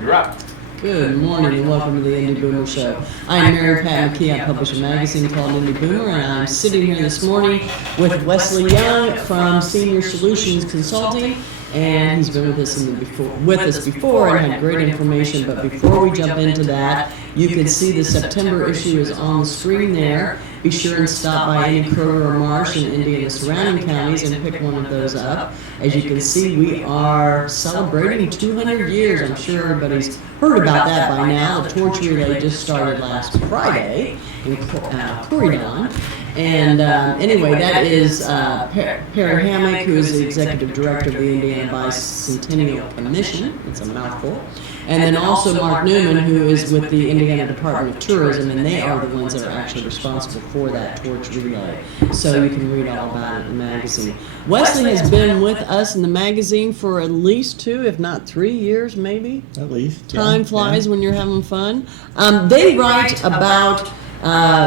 You're up. Good morning and welcome to the Indy Boomer Show. I'm Mary Pat McKee. I publish a magazine called Indy Boomer, and I'm sitting here this morning with Wesley Young from Senior Solutions Consulting, and he's been with us before and had great information. But before we jump into that, you can see the September issue is on the screen there. Be sure and stop by any Kroger or Marsh in Indy and the surrounding counties and pick one of those up. As you can see, we are celebrating 200 years. I'm sure everybody's heard about that by now. The torch relay just started last Friday in Corydon. And anyway, that is Perry Hammock, who is the Executive Director of the Indiana Bicentennial Commission. It's a mouthful. And then also Mark Newman, who is with the Indiana Department of Tourism, and they are the ones that are actually responsible for that torch relay. So you can read all about it in the magazine. Wesley has been with us in the magazine for at least 2, if not 3 years, maybe. At least. Time flies when you're having fun. They write about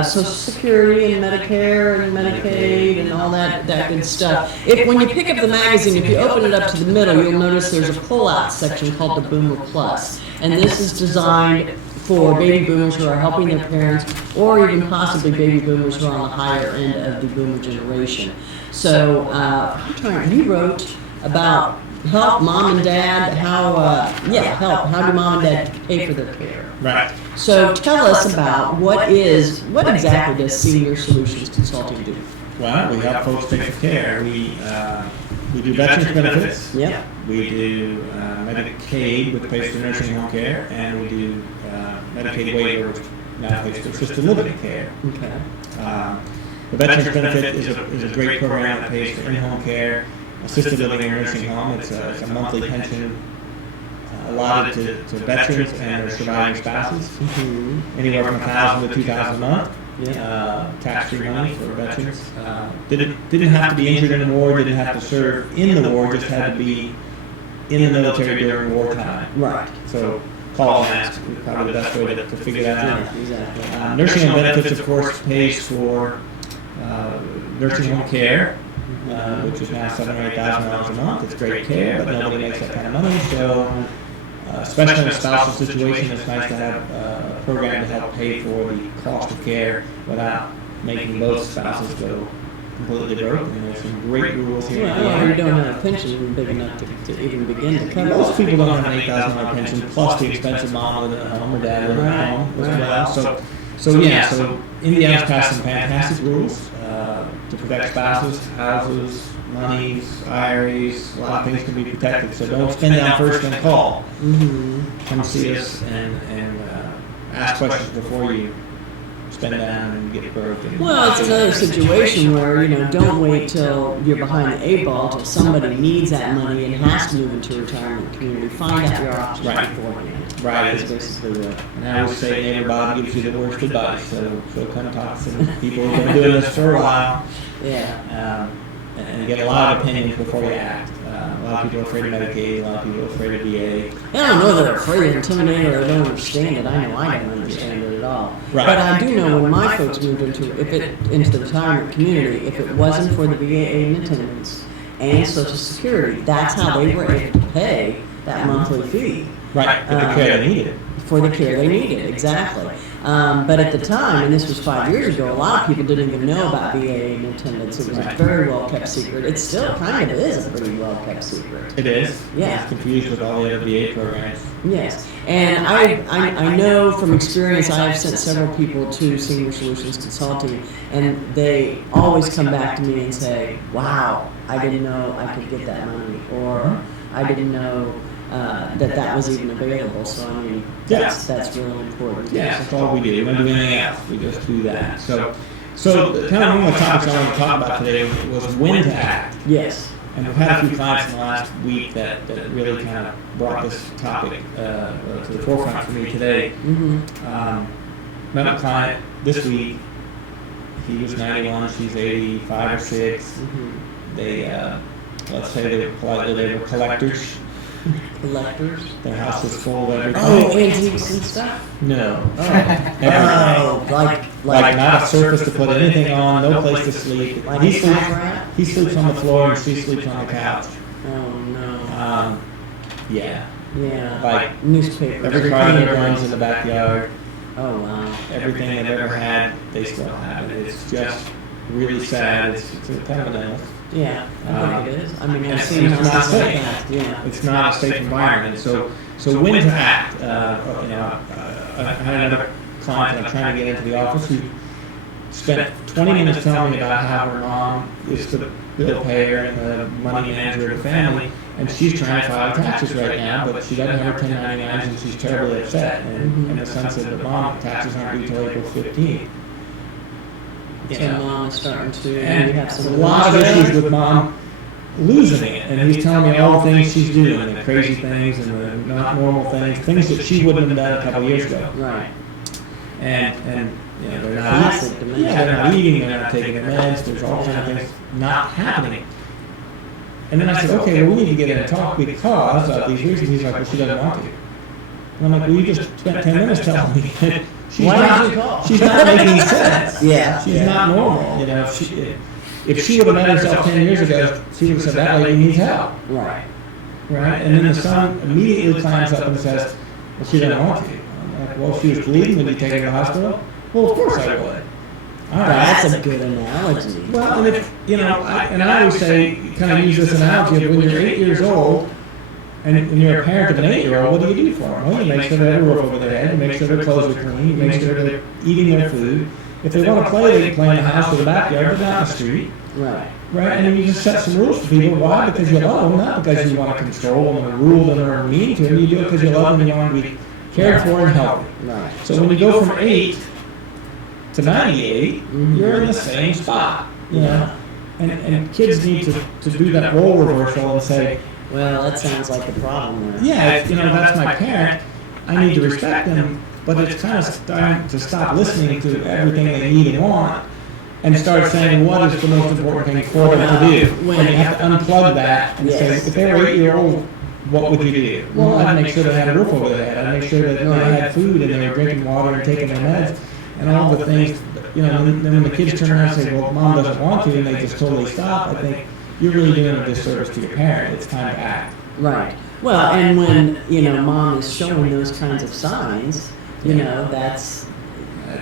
Social Security and Medicare and Medicaid and all that good stuff. When you pick up the magazine, if you open it up to the middle, you'll notice there's a pull-out section called the Boomer Plus. And this is designed for baby boomers who are helping their parents, or even possibly baby boomers who are on the higher end of the boomer generation. So you wrote about help mom and dad, how do mom and dad pay for their care? Right. So tell us about what exactly does Senior Solutions Consulting do? Well, we help folks pay for care. We do veterans benefits. Yep. We do Medicaid, which pays for nursing home care, and we do Medicaid waiver, which now pays for assisted living care. Okay. The veterans benefit is a great program that pays for in-home care, assisted living, and nursing home. It's a monthly pension allotted to veterans and their surviving spouses, anywhere from $1,000 to $2,000 a month. Tax-free money for veterans. Didn't have to be injured in the war, didn't have to serve in the war, just had to be in the military during wartime. Right. So call and ask is probably the best way to figure that out. Yeah, exactly. Nursing home benefits, of course, pays for nursing home care, which is now $7,000 or $8,000 a month. It's great care, but nobody makes that kind of money. So, especially in a spousal situation, it's nice to have a program to help pay for the cost of care without making both spouses go completely broke. And there's some great rules here. Well, you don't have a pension big enough to even begin to cover. Most people don't have an $8,000 pension, plus the expense of mom living at home or dad living at home as well. So Indiana's passed some fantastic rules to protect spouses, houses, monies, IRAs. A lot of things can be protected. So don't spend down first and call. Come see us and ask questions before you spend down and get broke. Well, it's another situation where, don't wait till you're behind the 8 ball till somebody needs that money and has to move into a retirement community. Find out your options beforehand. Right. That's basically it. And I always say neighbor Bob gives you the worst advice. So come talk to some people who've been doing this for a while. Yeah. And get a lot of opinions before you act. A lot of people are afraid of Medicaid, a lot of people are afraid of VA. I don't know that they're afraid, intimidated, or they don't understand it. I know I don't understand it at all. Right. But I do know when my folks moved into the retirement community, if it wasn't for the VA and attendance and Social Security, that's how they were able to pay that monthly fee. Right, for the care they needed. For the care they needed, exactly. But at the time, and this was 5 years ago, a lot of people didn't even know about VA and attendance. It was a very well kept secret. It still kind of is a pretty well kept secret. It is. Yeah. It's confused with all the other VA programs. Yes, and I know from experience, I have sent several people to Senior Solutions Consulting, and they always come back to me and say, wow, I didn't know I could get that money, or I didn't know that was even available. So I mean, that's really important. Yeah, that's all we do. We don't do anything else. We just do that. So kind of one of the topics I want to talk about today was when to act. Yes. And we've had a few clients in the last week that really kind of brought this topic to the forefront for me today. Met a client this week. He was 91. She's 85 or 6. They, let's say they were collectors. Collectors? Their house was full of everything. Oh, antiques and stuff? No. Oh, like not a surface to put anything on, no place to sleep. Like he sleeps on the floor and she sleeps on the couch. Oh no. Yeah. Yeah. Like Newspapers. every car that runs in the backyard, Oh, wow. everything they've ever had, they still have it. It's just really sad. It's a kind of an illness. Yeah, I think it is. I mean, I've It's seen not houses like safe. that. Yeah. It's not a safe environment. So when to act? I had another client that I'm trying to get into the office who spent 20 minutes telling me about how her mom is the bill payer and the money manager of the family, and she's trying to file taxes right now, but she doesn't have her 1099s and she's terribly upset. And the son said, "But Mom, taxes aren't due till April 15th." So Mom is starting to And have some a lot of issues with Mom losing it, and he's telling me all the things she's doing, the crazy things and the not normal things that she wouldn't have done a couple of years ago. Right. And they're not Classic eating. dementia. Yeah, they're not eating. They're not taking their meds. There's all kinds of things not happening. And then I said, okay, well, we need to get in and talk because of these reasons. He's like, well, she doesn't want to. And I'm like, well, you just spent 10 minutes telling me that Why did you call? she's not making sense. Yeah. She's not normal. If she would have met herself 10 years ago, she would have said, that lady needs help. Right. Right? And then the son immediately climbs up and says, well, she doesn't want to. I'm like, well, if she was bleeding, would you take her to the hospital? Well, of course I would. All right. That's a good analogy. Well, and if, I always say, kind of use this analogy of when you're 8 years old, and you're a parent of an 8-year-old, what do you do for them? Well, you make sure they have a roof over their head, you make sure their clothes are clean, you make sure they're eating their food. If they want to play, they can play in the house or the backyard, but not in the street. Right. Right? And then you just set some rules for people. Why? Because you love them, not because you want to control them or rule them or mean to them. You do it because you love them and you want them to be cared for and healthy. Right. So when you go from 8 to 98, you're in the same spot. And kids need to do that role reversal and say, well, that sounds like the problem there. yeah, that's my parent. I need to respect them, but it's kind of time to stop listening to everything they need and want and start saying what is the most important thing for them to do. When you have to unplug that and say, if they were 8-year-old, what would you do? Well, I'd make sure they had a roof over their head. I'd make sure that they had food and they were drinking water and taking their meds and all the things. Then when the kids turn around and say, well, Mom doesn't want to, and they just totally stop, I think you're really doing a disservice to your parent. It's time to act. Right. Well, and when, Mom is showing those kinds of signs, that's,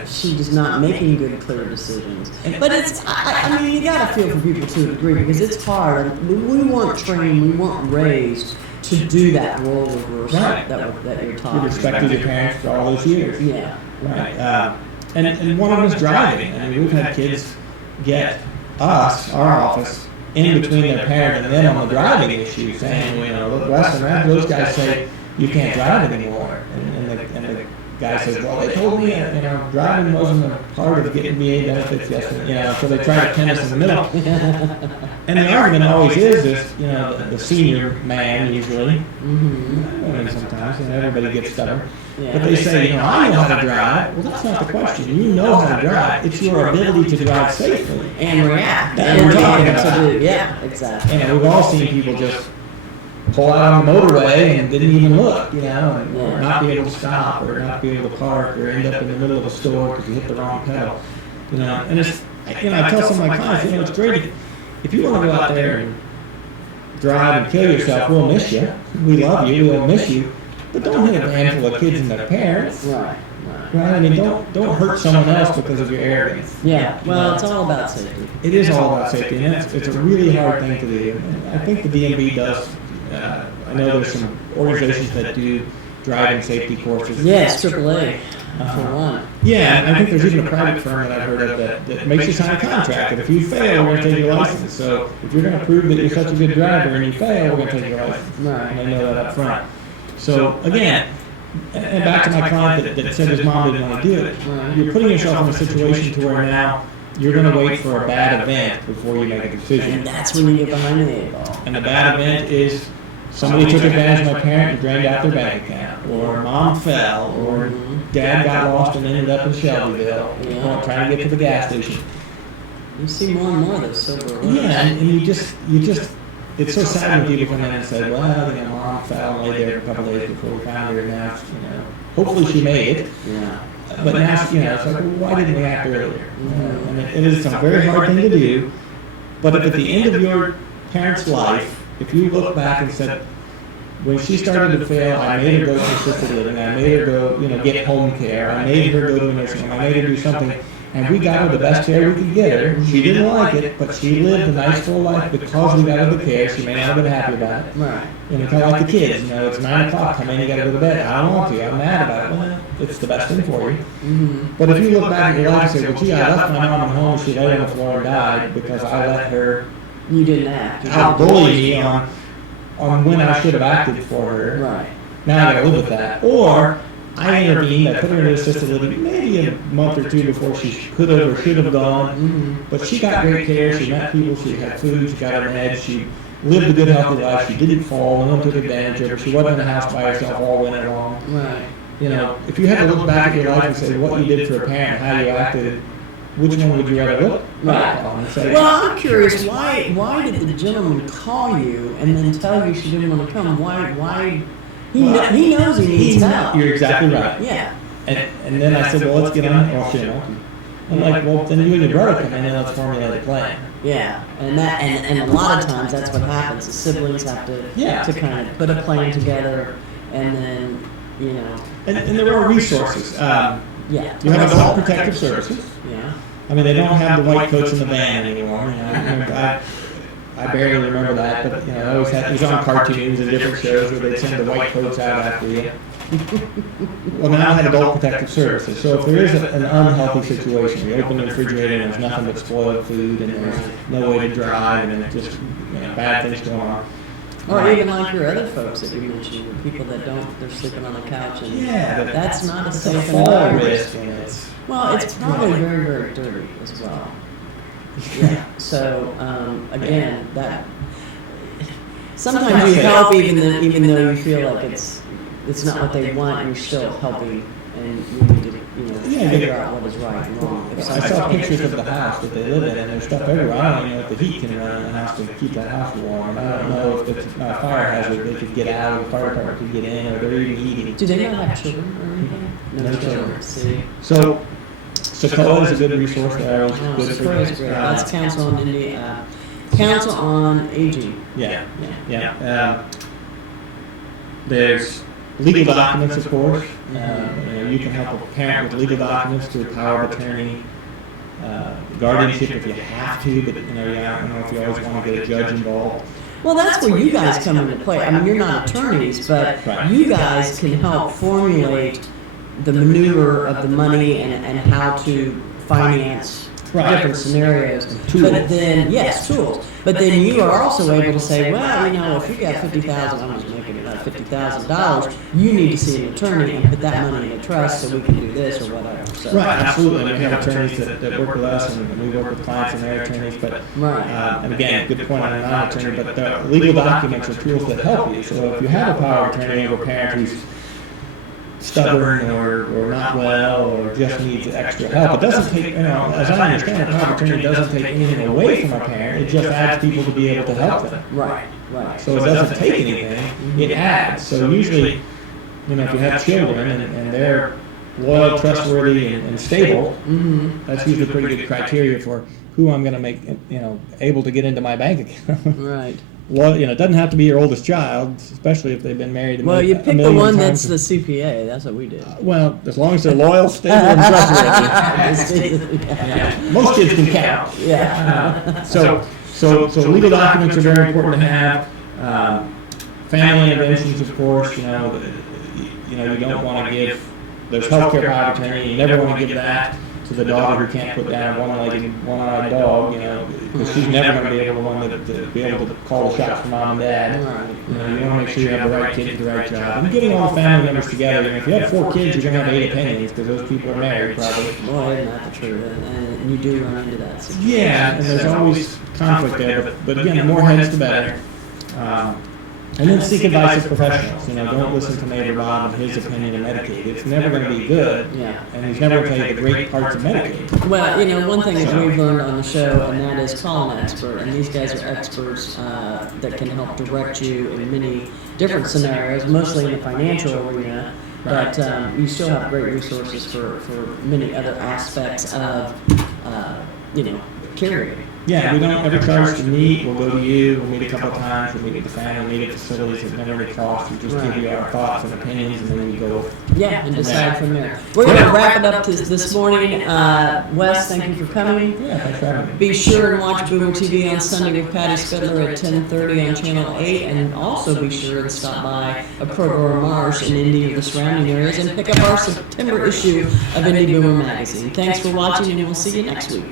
she's not making good, clear decisions. But it's, I mean, you gotta feel for people to a degree because it's hard. We weren't trained, we weren't raised to do that role reversal that you're talking You respected your parents for all those years. Yeah. Right. And one of them is driving. I mean, we've had kids get us, our office, in between their parent and them on the driving issue, saying, look, Wes and those guys say you can't drive anymore. And the guy says, well, they told me, driving wasn't a part of getting VA benefits yesterday. So they try to pin us in the middle. And the argument always is this, the senior man usually, sometimes, everybody gets stubborn. Yeah. But they say, I know how to drive. Well, that's not the question. You know how to drive. It's your ability to drive safely. And react. That's what we're talking about. Yeah, exactly. And we've all seen people just pull out on the motorway and didn't even look, or not be able to stop, or not be able to park, or end up in the middle of a store because you hit the wrong pedal. And it's, I tell some of my clients, it's great if you want to go out there and drive and kill yourself, we'll miss you. We love you, we'll miss you. But don't hit a handful of kids and their parents. Right. Right? I mean, don't hurt someone else because of your arrogance. Yeah. Well, it's all about safety. It is all about safety, and it's a really hard thing to do. And I think the DMV does. I know there's some organizations that do driving safety courses. Yes, AAA for one. Yeah, and I think there's even a private firm that I've heard of that makes you sign a contract that if you fail, we're going to take your license. So if you're going to prove that you're such a good driver and you fail, we're going to take your license. Right. And they know that up front. So again, and back to my client that said his mom didn't want to do it, you're putting yourself in a situation to where now you're going to wait for a bad event before you make a decision. And that's when you get behind the eight ball. And the bad event is somebody took advantage of my parent and drained out their bank account, or mom fell, or dad got lost and ended up in Shelbyville, trying to get to the gas station. You see more and more of those silver alerts. Yeah, and you just, it's so sad when people come in and say, well, mom fell and lay there for a couple days before we found her, and now, hopefully she made it. Yeah. But now, it's like, well, why didn't we act earlier? And it is a very hard thing to do, but if at the end of your parent's life, if you look back and said, when she started to fail, I made her go to assisted living. I made her go, get home care. I made her go to a nursing home. I made her do something. And we got her the best care we could get her. She didn't like it, but she lived a nice full life because we got her the care. She may not have been happy about it. Right. Kind of like the kids, it's 9 o'clock, come in, you gotta go to bed. I don't want to, I'm mad about it. Well, it's the best thing for you. But if you look back at your life and say, well, gee, I left my mom at home, she laid on the floor and died because I let her You didn't act. outbully me on when I should have acted for her. Right. Now I gotta live with that. Or I intervened, I put her in assisted living maybe a month or two before she could have or should have gone. But she got great care, she met people, she had food, she got her meds, she lived a good healthy life, she didn't fall, no one took advantage of her, she wasn't in the house by herself all winter long. Right. If you had to look back at your life and say what you did for a parent, how you acted, which one would you rather look back on and say? Well, I'm curious, why did the gentleman call you and then tell you she didn't want to come? Why? He knows he needs help. You're exactly right. Yeah. And then I said, well, let's get on. Well, shit. I'm like, well, then you and your brother come in and let's formulate a plan. Yeah, and a lot of times that's what happens. The siblings have to kind of put a plan together, and then And there are resources. Yeah. You have adult protective services. Yeah. I mean, they don't have the white coats in the van anymore. I barely remember that, but I always had these on cartoons and different shows where they'd send the white coats out after you. Well, now I have adult protective services. So if there is an unhealthy situation, you open the refrigerator and there's nothing but spoiled food and there's no way to drive and it's just bad things going on. Or even like your other folks that you mentioned, the people that they're sleeping on the couch, and that's not a safe fall risk. Well, it's probably very, very dirty as well. Yeah. So again, that sometimes you help even though you feel like it's not what they want. You're still helping, and you need to figure out what is right and wrong. I saw pictures of the house that they live in, and there's stuff everywhere. I don't even know if the heat can run in the house to keep that house warm. I don't know if it's not a fire hazard. They could get out, the fire department could get in, or they're even eating. Do they not have children or anything? No children. See. So Sequoia is a good resource there. Sequoia is great. That's Council on Indy. Council on Aging. Yeah. There's legal documents, of course. You can help a parent with legal documents through power of attorney, guardianship if you have to, but I don't know if you always want to get a judge involved. Well, that's where you guys come into play. I mean, you're not attorneys, but you guys can help formulate the maneuver of the money and how to finance different scenarios. But then, tools. But then you are also able to say, well, if you got $50,000, I'm just making it up, $50,000, you need to see an attorney and put that money in a trust so we can do this or whatever. So. Right, absolutely. We have attorneys that work with us, and we work with clients and their attorneys. But and again, good point. I'm not an attorney, but the legal documents are tools that help you. So if you have a power of attorney over a parent who's stubborn or not well or just needs extra help, it doesn't take, as I understand it, power of attorney doesn't take anything away from a parent. It just adds people to be able to help them. Right. So it doesn't take anything, it adds. So usually, if you have children and they're loyal, trustworthy, and stable, that's usually pretty good criteria for who I'm going to make, able to get into my bank account. Right. Well, it doesn't have to be your oldest child, especially if they've been married. Well, you pick the one that's the CPA. That's what we did. Well, as long as they're loyal, stable, and trustworthy. Most kids can count. Yeah. So legal documents are very important to have. Family interventions, of course. You don't want to give. There's healthcare power of attorney. You never want to give that to the daughter who can't put down a one-legged, one-eyed dog, because she's never going to be able to call the shots for mom and dad. You want to make sure you have the right kid to the right job. And getting all the family members together. If you have 4 kids, you're going to have 8 opinions because those people are married, probably. Well, isn't that the truth? And you do run into that situation. Yeah, and there's always conflict there. But again, the more heads, the better. And then seek advice of professionals. Don't listen to neighbor Bob and his opinion of Medicaid. It's never going to be good, and he's never going to tell you the great parts of Medicaid. Well, one thing that we've learned on the show, and that is call an expert. And these guys are experts that can help direct you in many different scenarios, mostly in the financial arena. But you still have great resources for many other aspects of, carrying. Yeah, we don't ever charge to meet. We'll go to you. We'll meet a couple of times. We'll meet with the family, meet at facilities. It's never any cost. We just give you our thoughts and opinions, and then you go. Yeah, and decide from there. We're going to wrap it up this morning. Wes, thank you for coming. Yeah, thanks for having me. Be sure and watch Boomer TV on Sunday with Patty Spidler at 10:30 on Channel 8, and also be sure to stop by a Kroger or Marsh in Indy or the surrounding areas and pick up our September issue of Indy Boomer magazine. Thanks for watching, and we'll see you next week.